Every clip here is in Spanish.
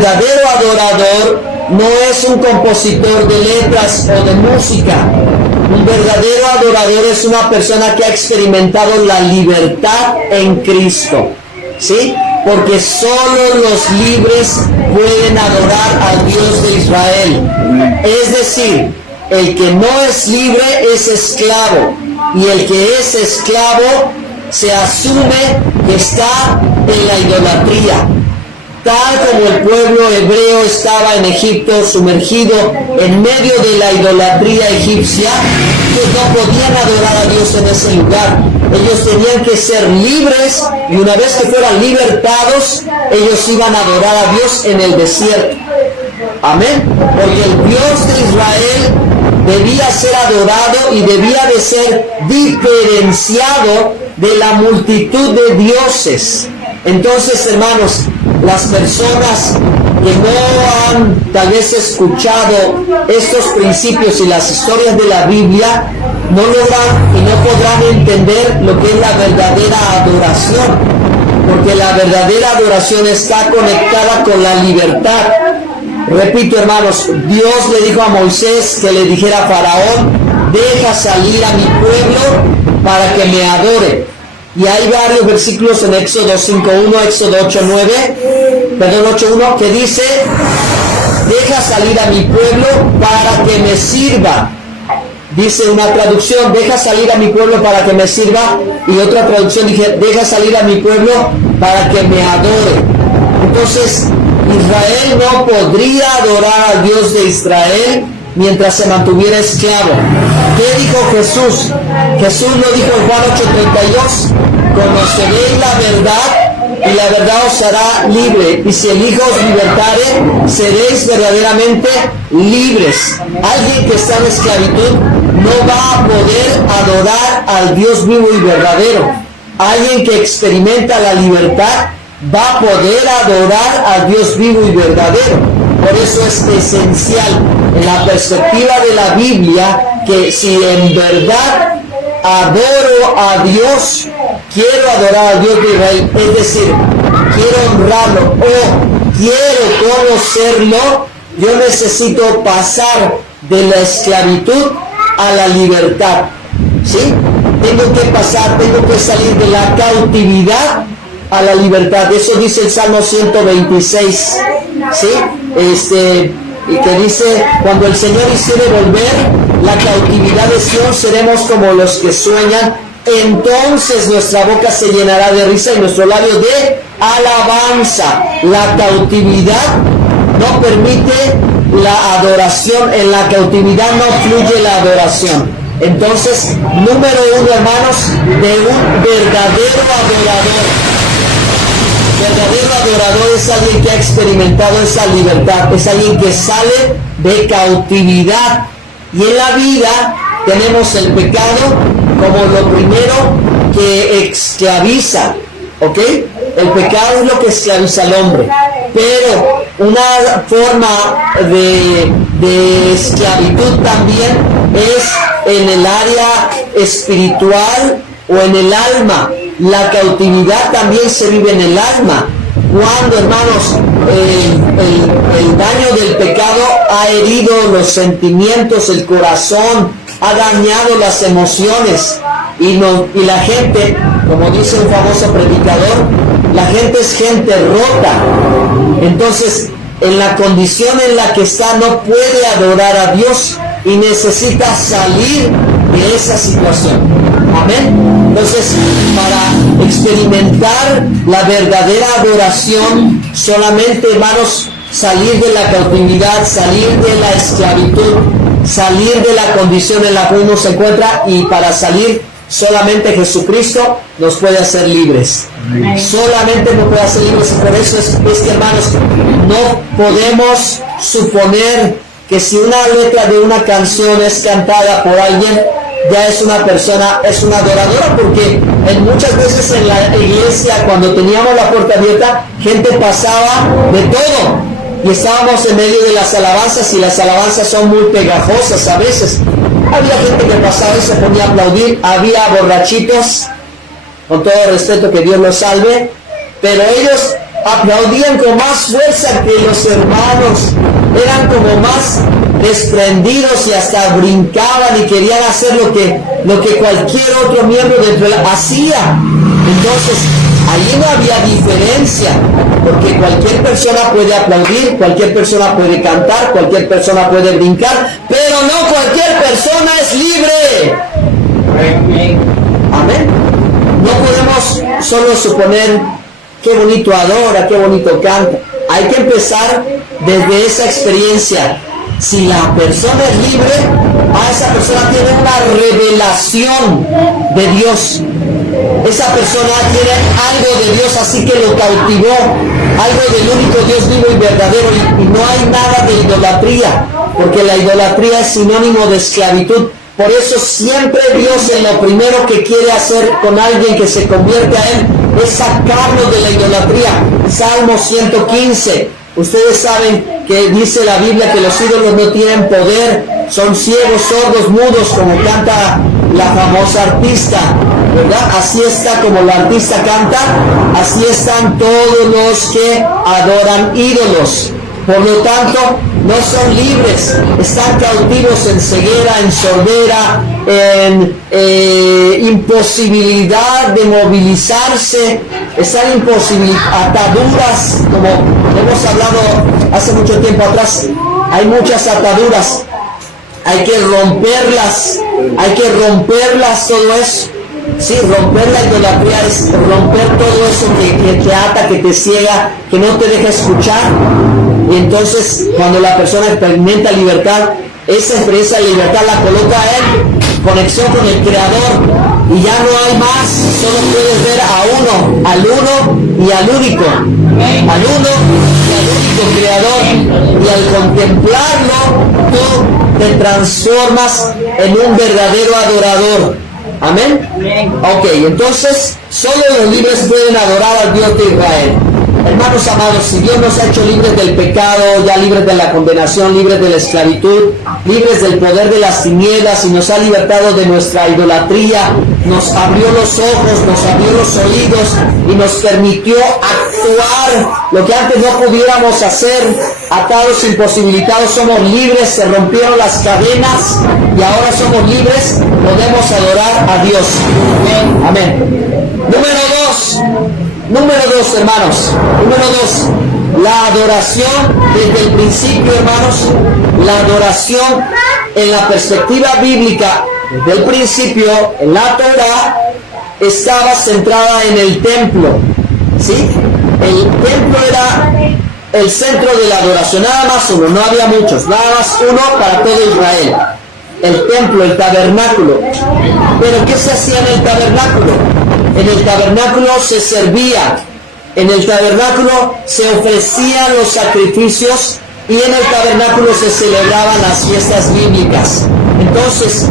verdadero adorador no es un compositor de letras o de música. Un verdadero adorador es una persona que ha experimentado la libertad en Cristo, ¿sí? Porque solo los libres pueden adorar al Dios de Israel. Es decir, el que no es libre es esclavo, y el que es esclavo se asume que está en la idolatría. Tal como el pueblo hebreo estaba en Egipto sumergido en medio de la idolatría egipcia, ellos no podían adorar a Dios en ese lugar. Ellos tenían que ser libres, y una vez que fueran libertados, ellos iban a adorar a Dios en el desierto. Amén. Porque el Dios de Israel debía ser adorado y debía de ser diferenciado de la multitud de dioses. Entonces, hermanos, las personas que no han tal vez escuchado estos principios y las historias de la Biblia no logran y no podrán entender lo que es la verdadera adoración, porque la verdadera adoración está conectada con la libertad. Repito, hermanos, Dios le dijo a Moisés que le dijera a Faraón: deja salir a mi pueblo para que me adore. Y hay varios versículos en Éxodo 5.1, Éxodo 8.1 que dice: deja salir a mi pueblo para que me sirva. Dice una traducción: deja salir a mi pueblo para que me sirva, y otra traducción dice: deja salir a mi pueblo para que me adore. Entonces, Israel no podría adorar al Dios de Israel mientras se mantuviera esclavo. ¿Qué dijo Jesús? Jesús lo dijo en Juan 8:32: conoceréis la verdad y la verdad os hará libre, y si el Hijo os libertare, seréis verdaderamente libres. Alguien que está en esclavitud no va a poder adorar al Dios vivo y verdadero. Alguien que experimenta la libertad va a poder adorar al Dios vivo y verdadero. Por eso es esencial en la perspectiva de la Biblia que si en verdad adoro a Dios, quiero adorar al Dios de Israel, es decir, quiero honrarlo o quiero conocerlo, yo necesito pasar de la esclavitud a la libertad, ¿sí? Tengo que salir de la cautividad a la libertad. Eso dice el Salmo 126, ¿sí? Y que dice: cuando el Señor hiciere volver la cautividad de Sión, seremos como los que sueñan. Entonces nuestra boca se llenará de risa y nuestro labio de alabanza. La cautividad no permite la adoración. En la cautividad no fluye la adoración. Entonces, número uno, hermanos, de un verdadero adorador. Verdadero adorador es alguien que ha experimentado esa libertad, es alguien que sale de cautividad. Y en la vida tenemos el pecado como lo primero que esclaviza, ¿ok? El pecado es lo que esclaviza al hombre, pero una forma de esclavitud también es en el área espiritual o en el alma. La cautividad también se vive en el alma. Cuando, hermanos, el daño del pecado ha herido los sentimientos, el corazón, ha dañado las emociones, y la gente, como dice un famoso predicador, la gente es gente rota. Entonces, en la condición en la que está, no puede adorar a Dios y necesita salir de esa situación. Amén. Entonces, para experimentar la verdadera adoración, solamente, hermanos, salir de la cautividad, salir de la esclavitud, salir de la condición en la que uno se encuentra, y para salir solamente Jesucristo nos puede hacer libres. Solamente nos puede hacer libres. Y por eso es que, hermanos, no podemos suponer que si una letra de una canción es cantada por alguien, ya es una persona, es una adoradora, porque muchas veces en la iglesia, cuando teníamos la puerta abierta, gente pasaba de todo, y estábamos en medio de las alabanzas, y las alabanzas son muy pegajosas a veces. Había gente que pasaba y se ponía a aplaudir, había borrachitos, con todo respeto, que Dios los salve, pero ellos aplaudían con más fuerza que los hermanos, eran como más desprendidos y hasta brincaban y querían hacer lo que cualquier otro miembro dentro de la hacía. Entonces, allí no había diferencia, porque cualquier persona puede aplaudir, cualquier persona puede cantar, cualquier persona puede brincar, pero no cualquier persona es libre. Amén. No podemos solo suponer qué bonito adora, qué bonito canta. Hay que empezar desde esa experiencia. Si la persona es libre, a esa persona tiene una revelación de Dios. Esa persona tiene algo de Dios, así que lo cautivó, algo del único Dios vivo y verdadero, y no hay nada de idolatría, porque la idolatría es sinónimo de esclavitud. Por eso siempre Dios en lo primero que quiere hacer con alguien que se convierte a Él es sacarlo de la idolatría. Salmo 115. Ustedes saben que dice la Biblia que los ídolos no tienen poder, son ciegos, sordos, mudos, como canta la famosa artista, ¿verdad? Así está, como la artista canta, así están todos los que adoran ídolos. Por lo tanto, no son libres, están cautivos en ceguera, en sordera, en imposibilidad de movilizarse, están ataduras, como hemos hablado hace mucho tiempo atrás. Hay muchas ataduras, hay que romperlas, todo eso. Sí, romper la idolatría es romper todo eso que te ata, que te ciega, que no te deja escuchar. Y entonces, cuando la persona experimenta libertad, esa experiencia de libertad la coloca en conexión con el Creador. Y ya no hay más, solo puedes ver al uno y al único. Al uno y al único Creador. Y al contemplarlo, tú te transformas en un verdadero adorador. Amén. Ok, entonces solo los libres pueden adorar al Dios de Israel. Hermanos amados, si Dios nos ha hecho libres del pecado, ya libres de la condenación, libres de la esclavitud, libres del poder de las tinieblas, y nos ha libertado de nuestra idolatría, nos abrió los ojos, nos abrió los oídos y nos permitió actuar lo que antes no pudiéramos hacer, atados, imposibilitados, somos libres, se rompieron las cadenas y ahora somos libres, podemos adorar a Dios. Amén. Número dos, hermanos. Número dos, la adoración desde el principio, hermanos. La adoración en la perspectiva bíblica, desde el principio, en la Torah, estaba centrada en el templo. ¿Sí? El templo era el centro de la adoración. Nada más uno, no había muchos. Nada más uno para todo Israel. El templo, el tabernáculo. Pero ¿qué se hacía en el tabernáculo? En el tabernáculo se servía, en el tabernáculo se ofrecían los sacrificios y en el tabernáculo se celebraban las fiestas bíblicas. Entonces,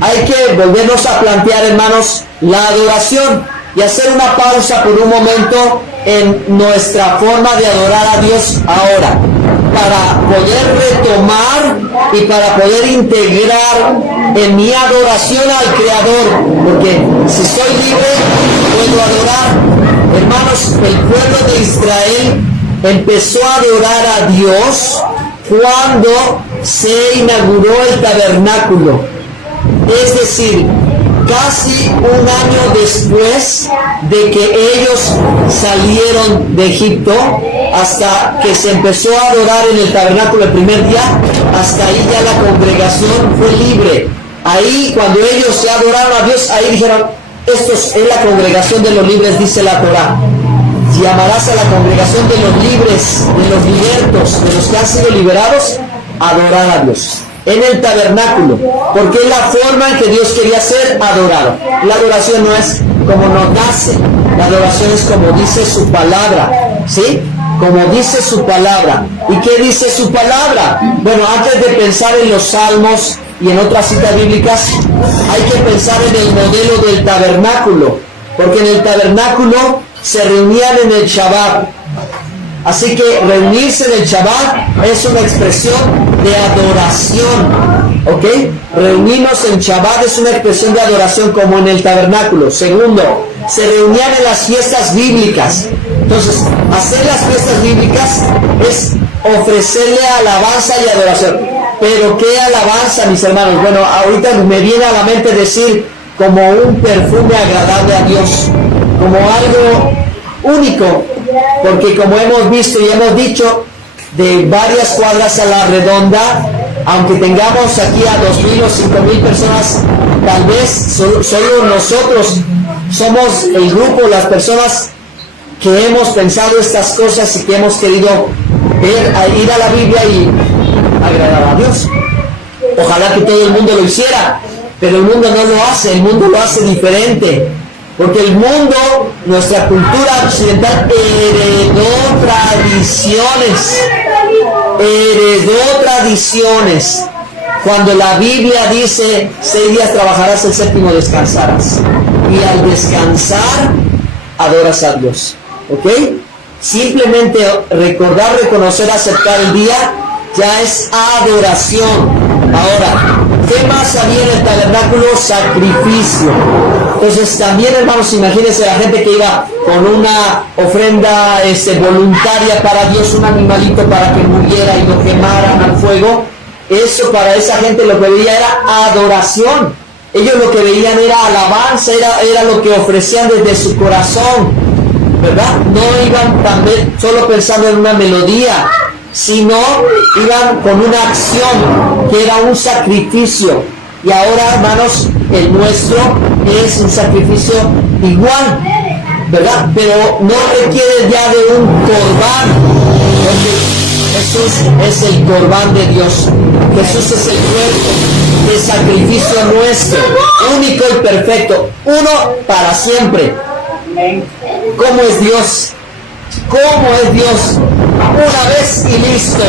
hay que volvernos a plantear, hermanos, la adoración y hacer una pausa por un momento en nuestra forma de adorar a Dios ahora, para poder retomar y para poder integrar en mi adoración al Creador, porque si soy libre puedo adorar. Hermanos, el pueblo de Israel empezó a adorar a Dios cuando se inauguró el tabernáculo, es decir, casi un año después de que ellos salieron de Egipto, hasta que se empezó a adorar en el tabernáculo el primer día, hasta ahí ya la congregación fue libre. Ahí, cuando ellos se adoraron a Dios, ahí dijeron, esto es la congregación de los libres, dice la Torah. Llamarás a la congregación de los libres, de los libertos, de los que han sido liberados, a adorar a Dios. En el tabernáculo, porque es la forma en que Dios quería ser adorado. La adoración no es como nos nace, la adoración es como dice su palabra, ¿sí? Como dice su palabra. ¿Y qué dice su palabra? Bueno, antes de pensar en los salmos y en otras citas bíblicas, hay que pensar en el modelo del tabernáculo, porque en el tabernáculo se reunían en el Shabbat. Así que reunirse en el Shabbat es una expresión de adoración, ¿ok? Reunirnos en Shabbat es una expresión de adoración como en el tabernáculo. Segundo, se reunían en las fiestas bíblicas. Entonces, hacer las fiestas bíblicas es ofrecerle alabanza y adoración. Pero ¿qué alabanza, mis hermanos? Bueno, ahorita me viene a la mente decir como un perfume agradable a Dios, como algo único, porque como hemos visto y hemos dicho, de varias cuadras a la redonda, aunque tengamos aquí a 2,000 o 5,000 personas, tal vez solo nosotros somos el grupo, las personas que hemos pensado estas cosas y que hemos querido ir a la Biblia y agradar a Dios. Ojalá que todo el mundo lo hiciera, pero el mundo no lo hace, el mundo lo hace diferente, porque el mundo, nuestra cultura occidental, heredó tradiciones. Cuando la Biblia dice 6 días trabajarás, el séptimo descansarás, y al descansar adoras a Dios. ¿Ok? Simplemente recordar, reconocer, aceptar el día ya es adoración. Ahora, ¿qué más había en el tabernáculo? Sacrificio. Entonces también, hermanos, imagínense la gente que iba con una ofrenda voluntaria para Dios, un animalito para que muriera y lo quemaran al fuego. Eso para esa gente lo que veía era adoración. Ellos lo que veían era alabanza, era lo que ofrecían desde su corazón, ¿verdad? No iban también solo pensando en una melodía, sino iban con una acción que era un sacrificio. Y ahora, hermanos, el nuestro es un sacrificio igual, ¿verdad? Pero no requiere ya de un corbán, porque Jesús es el corbán de Dios. Jesús es el cuerpo de sacrificio nuestro, único y perfecto, uno para siempre. ¿Cómo es Dios? ¿Cómo es Dios? Una vez y listo,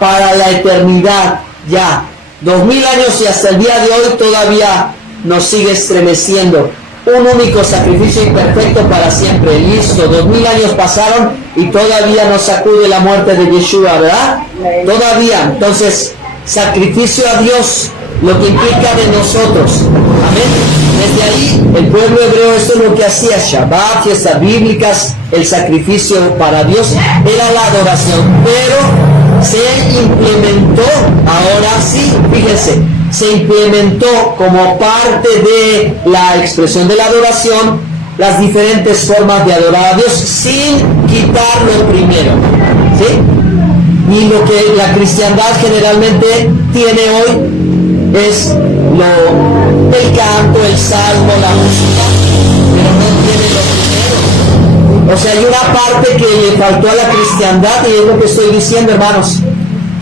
para la eternidad, ya. 2,000 años y hasta el día de hoy todavía nos sigue estremeciendo. Un único sacrificio imperfecto para siempre, listo. 2,000 años pasaron y todavía nos sacude la muerte de Yeshua, ¿verdad? Todavía. Entonces, sacrificio a Dios, lo que implica de nosotros. Amén. Desde ahí, el pueblo hebreo, esto es lo que hacía: Shabbat, fiestas bíblicas, el sacrificio para Dios, era la adoración. Pero se implementó, ahora sí, fíjense, se implementó como parte de la expresión de la adoración las diferentes formas de adorar a Dios sin quitar lo primero, ¿sí? Y lo que la cristiandad generalmente tiene hoy es el canto, el salmo, la música, pero no tiene lo primero. O sea, hay una parte que le faltó a la cristiandad, y es lo que estoy diciendo, hermanos,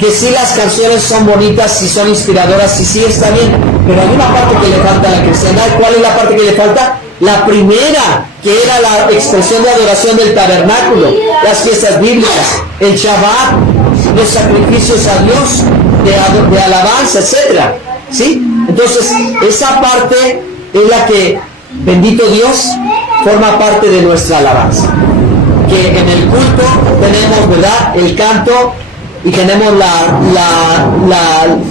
que sí, las canciones son bonitas, sí son inspiradoras, sí está bien, pero hay una parte que le falta a la cristiandad. ¿Cuál es la parte que le falta? La primera, que era la expresión de adoración del tabernáculo, las fiestas bíblicas, el Shabbat, los sacrificios a Dios, de alabanza, etc. ¿Sí? Entonces, esa parte es la que, bendito Dios, forma parte de nuestra alabanza. Que en el culto tenemos, ¿verdad?, el canto, y tenemos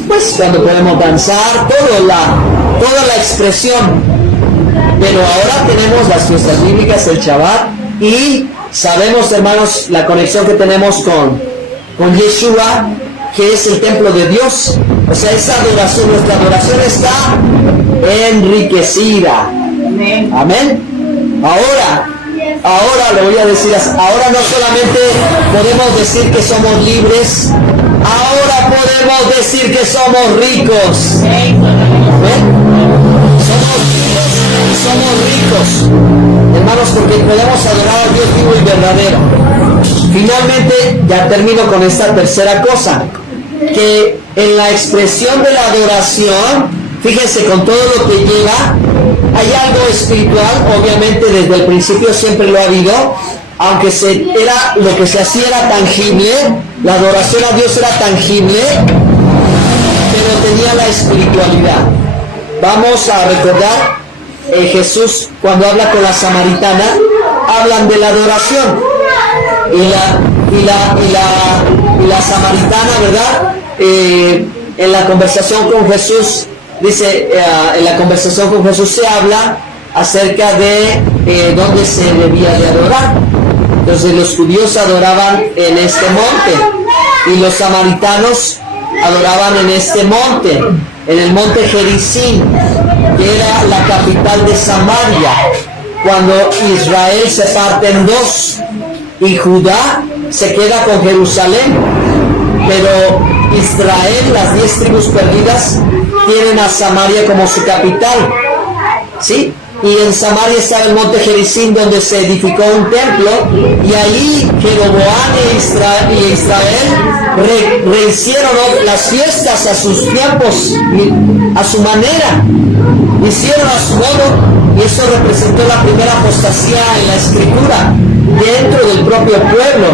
pues cuando podemos danzar, toda la expresión. Pero ahora tenemos las fiestas bíblicas, el Shabbat, y sabemos, hermanos, la conexión que tenemos con Yeshua, que es el templo de Dios. O sea, esa adoración, nuestra adoración está enriquecida. Amén. Ahora le voy a decir, ahora no solamente podemos decir que somos libres, ahora podemos decir que somos ricos. Somos libres y somos ricos, hermanos, porque podemos adorar a Dios vivo y verdadero. Finalmente, ya termino con esta tercera cosa, que en la expresión de la adoración, fíjense, con todo lo que lleva, hay algo espiritual. Obviamente desde el principio siempre lo ha habido, aunque lo que se hacía era tangible, la adoración a Dios era tangible, pero tenía la espiritualidad. Vamos a recordar, Jesús, cuando habla con la samaritana, hablan de la adoración, y la samaritana, ¿verdad?, en la conversación con Jesús, dice, en la conversación con Jesús se habla acerca de dónde se debía de adorar. Entonces los judíos adoraban en este monte y los samaritanos adoraban en este monte, en el monte Gerizim, que era la capital de Samaria, cuando Israel se parte en dos y Judá se queda con Jerusalén, pero Israel, las 10 tribus perdidas, tienen a Samaria como su capital, ¿sí? Y en Samaria estaba el monte Gerizim, donde se edificó un templo, y ahí Jeroboam y Israel rehicieron las fiestas a sus tiempos, a su manera, hicieron a su modo, y eso representó la primera apostasía en la escritura, dentro del propio pueblo,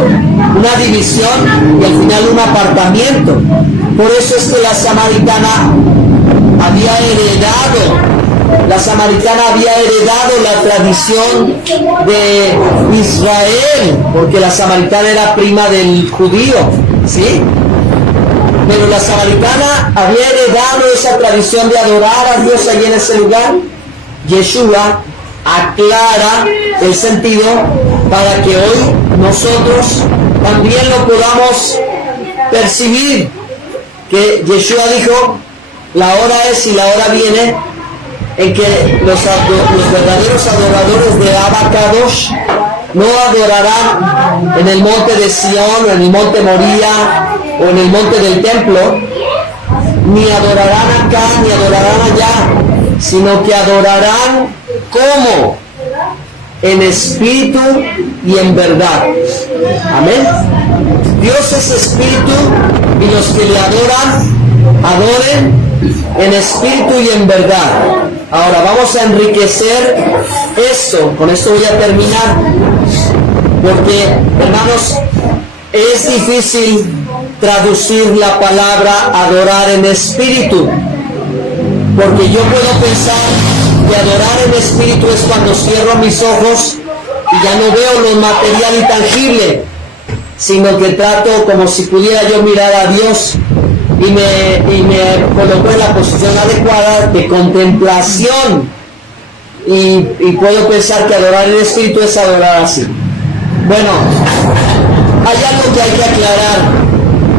una división y al final un apartamiento. Por eso es que la samaritana había heredado la tradición de Israel, porque la samaritana era prima del judío, ¿sí? Pero la samaritana había heredado esa tradición de adorar a Dios allí en ese lugar. Yeshua aclara el sentido para que hoy nosotros también lo podamos percibir, que Yeshua dijo: la hora es y la hora viene en que los verdaderos adoradores de Abba Kadosh no adorarán en el monte de Sión, o en el monte Moría, o en el monte del templo, ni adorarán acá, ni adorarán allá, sino que adorarán ¿cómo? En espíritu y en verdad. Amén. Dios es espíritu, y los que le adoren en espíritu y en verdad. Ahora vamos a enriquecer esto. Con esto voy a terminar, porque, hermanos, es difícil traducir la palabra adorar en espíritu, porque yo puedo pensar que adorar en espíritu es cuando cierro mis ojos y ya no veo lo material y tangible, sino que trato como si pudiera yo mirar a Dios y me coloco en la posición adecuada de contemplación, y puedo pensar que adorar en espíritu es adorar así. Bueno, hay algo que hay que aclarar.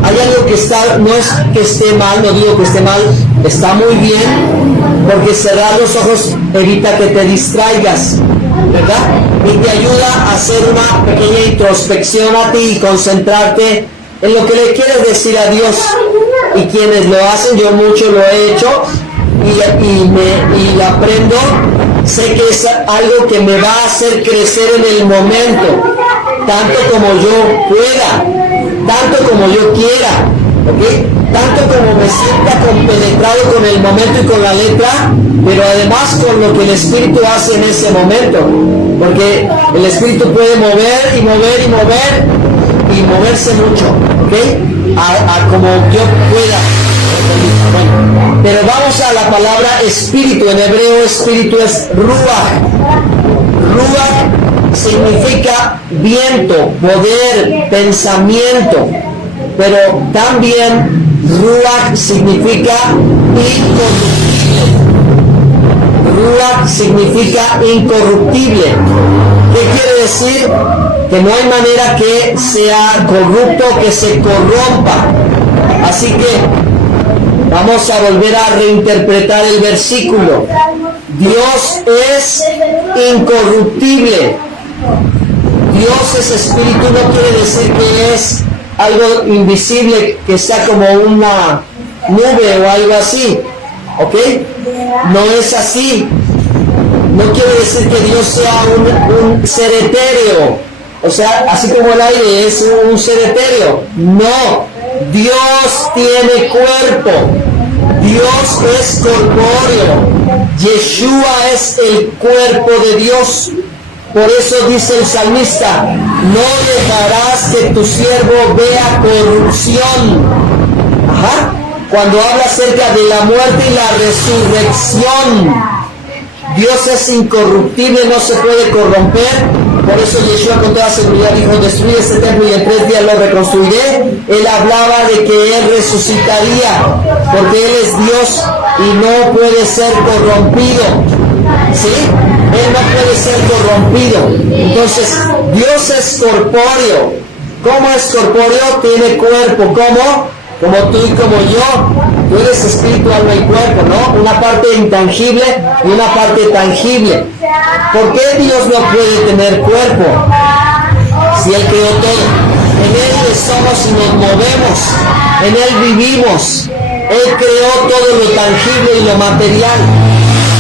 Hay algo que no es que esté mal, no digo que esté mal, está muy bien, porque cerrar los ojos evita que te distraigas, ¿verdad? Y te ayuda a hacer una pequeña introspección a ti y concentrarte en lo que le quieres decir a Dios. Y quienes lo hacen, yo mucho lo he hecho y aprendo, sé que es algo que me va a hacer crecer en el momento, tanto como yo pueda, tanto como yo quiera, ¿okay? Tanto como me sienta compenetrado con el momento y con la letra, pero además con lo que el Espíritu hace en ese momento, porque el Espíritu puede mover y mover y mover y moverse mucho, ¿ok? A como yo pueda. Bueno, pero vamos a la palabra espíritu. En hebreo espíritu es ruach. Ruach significa viento, poder, pensamiento, pero también ruach significa incorruptible. Ruach significa incorruptible. ¿Qué quiere decir? Que no hay manera que sea corrupto, que se corrompa. Así que vamos a volver a reinterpretar el versículo. Dios es incorruptible. Dios es espíritu, no quiere decir que es algo invisible, que sea como una nube o algo así, ¿ok? No es así. No quiere decir que Dios sea un ser etéreo, o sea, así como el aire es un ser etéreo. No, Dios tiene cuerpo, Dios es corpóreo, Yeshua es el cuerpo de Dios. Por eso dice el salmista: no dejarás que tu siervo vea corrupción. Ajá. Cuando habla acerca de la muerte y la resurrección, Dios es incorruptible, no se puede corromper. Por eso Yeshua con toda seguridad dijo: destruí este templo y en 3 días lo reconstruiré. Él hablaba de que Él resucitaría, porque Él es Dios y no puede ser corrompido, ¿sí? Él no puede ser corrompido. Entonces, Dios es corpóreo. ¿Cómo es corpóreo? Tiene cuerpo. ¿Cómo? Como tú y como yo. Tú eres espíritu, alma y cuerpo, ¿no? Una parte intangible y una parte tangible. ¿Por qué Dios no puede tener cuerpo? Si Él creó todo. En Él somos y nos movemos. En Él vivimos. Él creó todo lo tangible y lo material.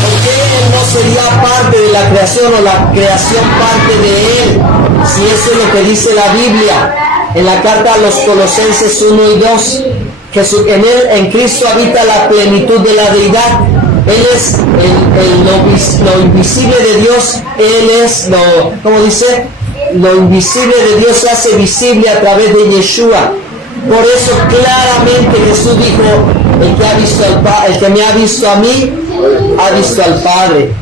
¿Por qué Él no sería parte de la creación o la creación parte de Él? Si eso es lo que dice la Biblia en la carta a los Colosenses 1 y 2. Jesús, en Él, en Cristo habita la plenitud de la deidad. Él es lo invisible de Dios. Él es ¿cómo dice? Lo invisible de Dios se hace visible a través de Yeshua. Por eso claramente Jesús dijo, el que me ha visto a mí, ha visto al Padre.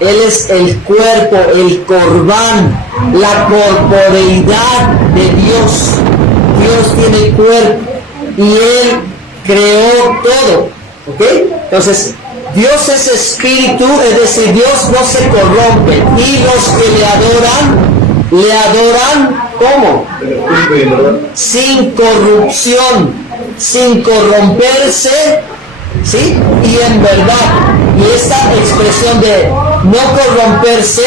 Él es el cuerpo, el corbán, la corporeidad de Dios. Dios tiene cuerpo y Él creó todo. ¿Ok? Entonces, Dios es espíritu, es decir, Dios no se corrompe. Y los que le adoran, ¿cómo? Sin corrupción, sin corromperse, ¿sí? Y en verdad. Y esta expresión de no corromperse,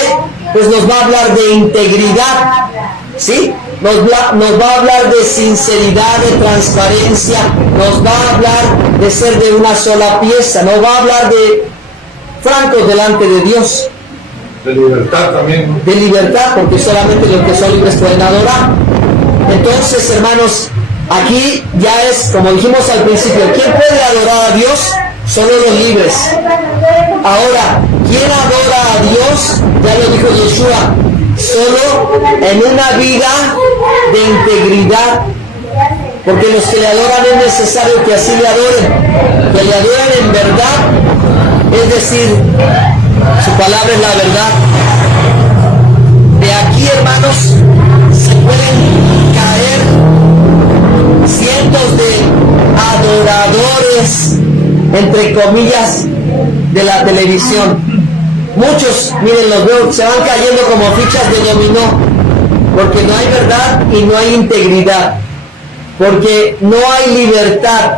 pues nos va a hablar de integridad, ¿sí? Nos va a hablar de sinceridad, de transparencia, nos va a hablar de ser de una sola pieza, nos va a hablar de francos delante de Dios. De libertad también. De libertad, porque solamente los que son libres pueden adorar. Entonces, hermanos, aquí ya es, como dijimos al principio, ¿quién puede adorar a Dios? Solo los libres. Ahora, ¿quién adora a Dios? Ya lo dijo Yeshua, solo en una vida de integridad. Porque los que le adoran es necesario que así le adoren, que le adoren en verdad, es decir, su palabra es la verdad. De aquí, hermanos, se pueden caer cientos de adoradores, entre comillas, de la televisión. Muchos, miren, los veo, se van cayendo como fichas de dominó, porque no hay verdad y no hay integridad, porque no hay libertad,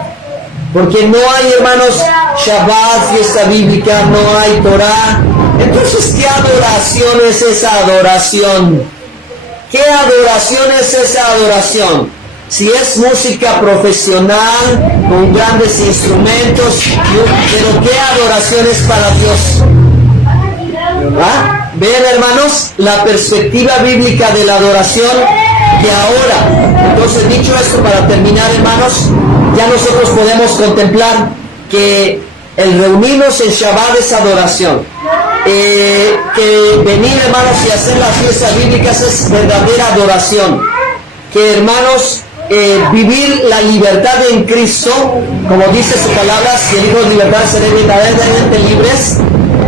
porque no hay, hermanos, Shabbat, fiesta bíblica, no hay Torah. Entonces, ¿qué adoración es esa adoración? ¿Qué adoración es esa adoración? Si es música profesional, con grandes instrumentos, pero ¿qué adoración es para Dios? ¿Ah? Vean, hermanos, la perspectiva bíblica de la adoración que ahora. Entonces, dicho esto, para terminar, hermanos, ya nosotros podemos contemplar que el reunirnos en Shabbat es adoración. Que venir, hermanos, y hacer las fiestas bíblicas es verdadera adoración. Que, hermanos, vivir la libertad en Cristo, como dice su palabra, si el Hijo de libertad seré verdaderamente libres.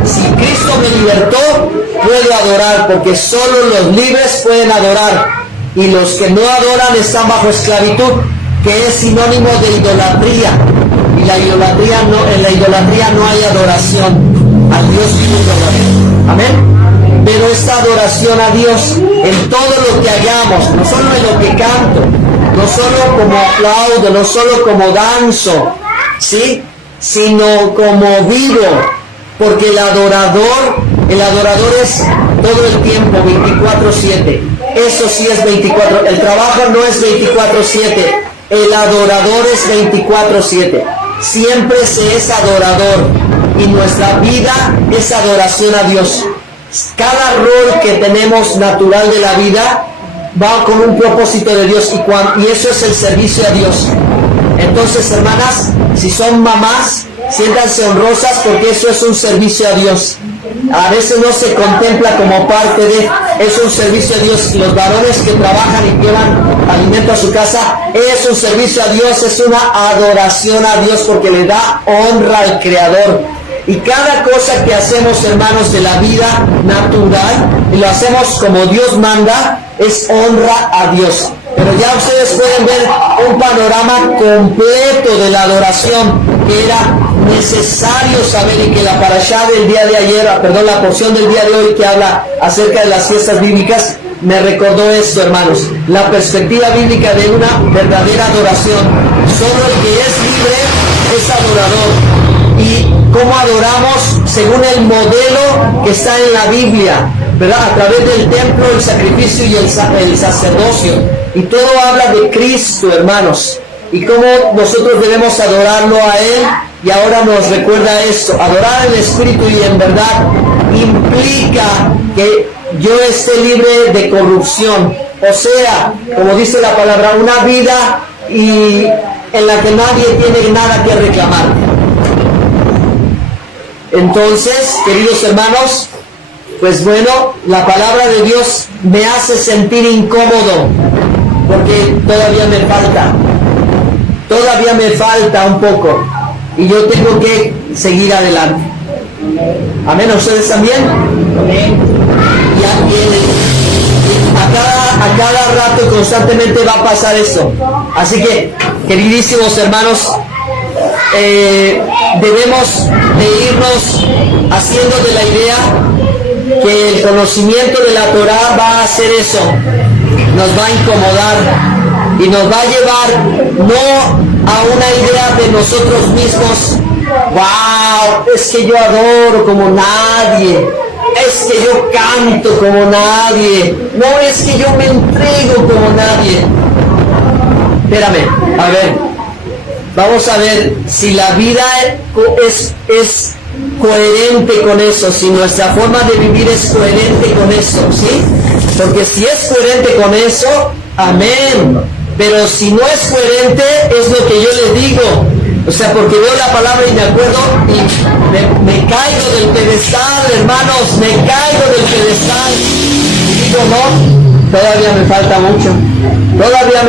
Si Cristo me libertó, puedo adorar, porque solo los libres pueden adorar, y los que no adoran están bajo esclavitud, que es sinónimo de idolatría, y la idolatría en la idolatría no hay adoración al Dios vivo y verdadero. Amén. Pero esta adoración a Dios en todo lo que hagamos, no solo en lo que canto, no solo como aplaudo, no solo como danzo, ¿sí? Sino como vivo, porque el adorador es todo el tiempo, 24/7. Eso sí es 24, el trabajo no es 24/7, el adorador es 24/7. Siempre se es adorador, y nuestra vida es adoración a Dios. Cada rol que tenemos natural de la vida va con un propósito de Dios, y eso es el servicio a Dios. Entonces, hermanas, si son mamás, siéntanse honrosas, porque eso es un servicio a Dios. A veces no se contempla como parte de, es un servicio a Dios. Los varones que trabajan y llevan alimento a su casa, es un servicio a Dios, es una adoración a Dios, porque le da honra al Creador. Y cada cosa que hacemos, hermanos, de la vida natural, y lo hacemos como Dios manda, es honra a Dios. Pero ya ustedes pueden ver un panorama completo de la adoración, que era necesario saber, y que la parashá del día de ayer, la porción del día de hoy que habla acerca de las fiestas bíblicas, me recordó esto, hermanos, la perspectiva bíblica de una verdadera adoración. Solo el que es libre es adorador, y cómo adoramos según el modelo que está en la Biblia, ¿verdad? A través del templo, el sacrificio y el sacerdocio, y todo habla de Cristo, hermanos, y cómo nosotros debemos adorarlo a Él. Y ahora nos recuerda esto: adorar en espíritu y en verdad implica que yo esté libre de corrupción, o sea, como dice la palabra, una vida en la que nadie tiene nada que reclamar. Entonces, queridos hermanos, pues bueno, la palabra de Dios me hace sentir incómodo, porque todavía me falta un poco, y yo tengo que seguir adelante. Amén. ¿Ustedes también? Amén. A cada rato y constantemente va a pasar esto. Así que, queridísimos hermanos, debemos de irnos haciendo de la idea que el conocimiento de la Torah va a hacer eso, nos va a incomodar y nos va a llevar no a una idea de nosotros mismos: wow, es que yo adoro como nadie, es que yo canto como nadie, no, es que yo me entrego como nadie. Espérame, a ver, vamos a ver si la vida es coherente con eso, si nuestra forma de vivir es coherente con eso, ¿sí? Porque si es coherente con eso, amén. Pero si no es coherente, es lo que yo les digo. O sea, porque veo la palabra y me acuerdo y me caigo del pedestal, hermanos, me caigo del pedestal. Y digo, no, todavía me falta mucho, todavía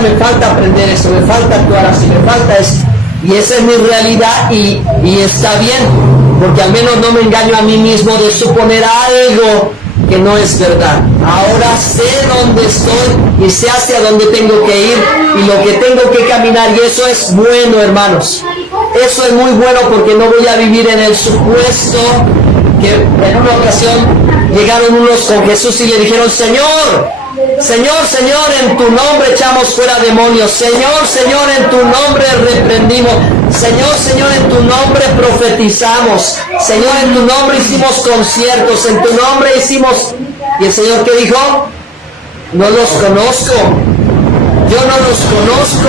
me falta aprender eso, me falta actuar así, me falta eso. Y esa es mi realidad, y está bien, porque al menos no me engaño a mí mismo de suponer algo que no es verdad. Ahora sé dónde estoy y sé hacia dónde tengo que ir y lo que tengo que caminar, y eso es bueno, hermanos. Eso es muy bueno, porque no voy a vivir en el supuesto que en una ocasión llegaron unos con Jesús y le dijeron: Señor, en tu nombre echamos fuera demonios, Señor, en tu nombre reprendimos, Señor, en tu nombre profetizamos, Señor, en tu nombre hicimos conciertos, en tu nombre hicimos... Y el Señor, ¿qué dijo? No los conozco, yo no los conozco,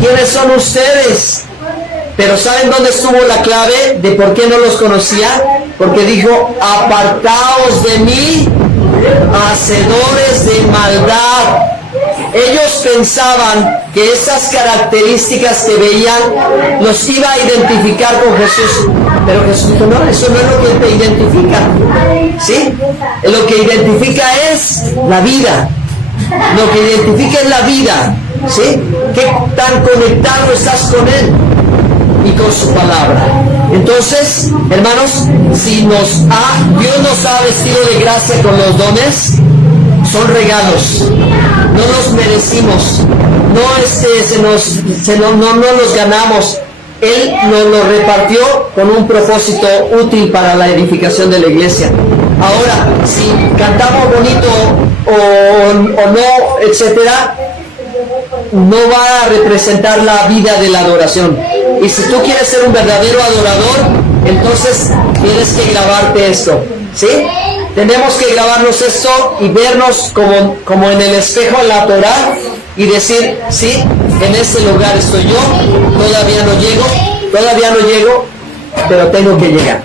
¿quiénes son ustedes? Pero ¿saben dónde estuvo la clave de por qué no los conocía? Porque dijo: apartaos de mí, hacedores de maldad. Ellos pensaban que esas características que veían los iba a identificar con Jesús, pero Jesús dijo: no, eso no es lo que te identifica, ¿sí? Lo que identifica es la vida, lo que identifica es la vida, ¿sí? ¿Qué tan conectado estás con Él y con su palabra? Entonces, hermanos, si Dios nos ha vestido de gracia con los dones, son regalos, no los merecimos, no los ganamos. Él nos lo repartió con un propósito útil para la edificación de la iglesia. Ahora, si cantamos bonito o no, etcétera, no va a representar la vida de la adoración. Y si tú quieres ser un verdadero adorador, entonces tienes que grabarte esto, ¿sí? Tenemos que grabarnos esto y vernos como en el espejo en la Torah y decir: sí, en ese lugar estoy yo, todavía no llego, pero tengo que llegar.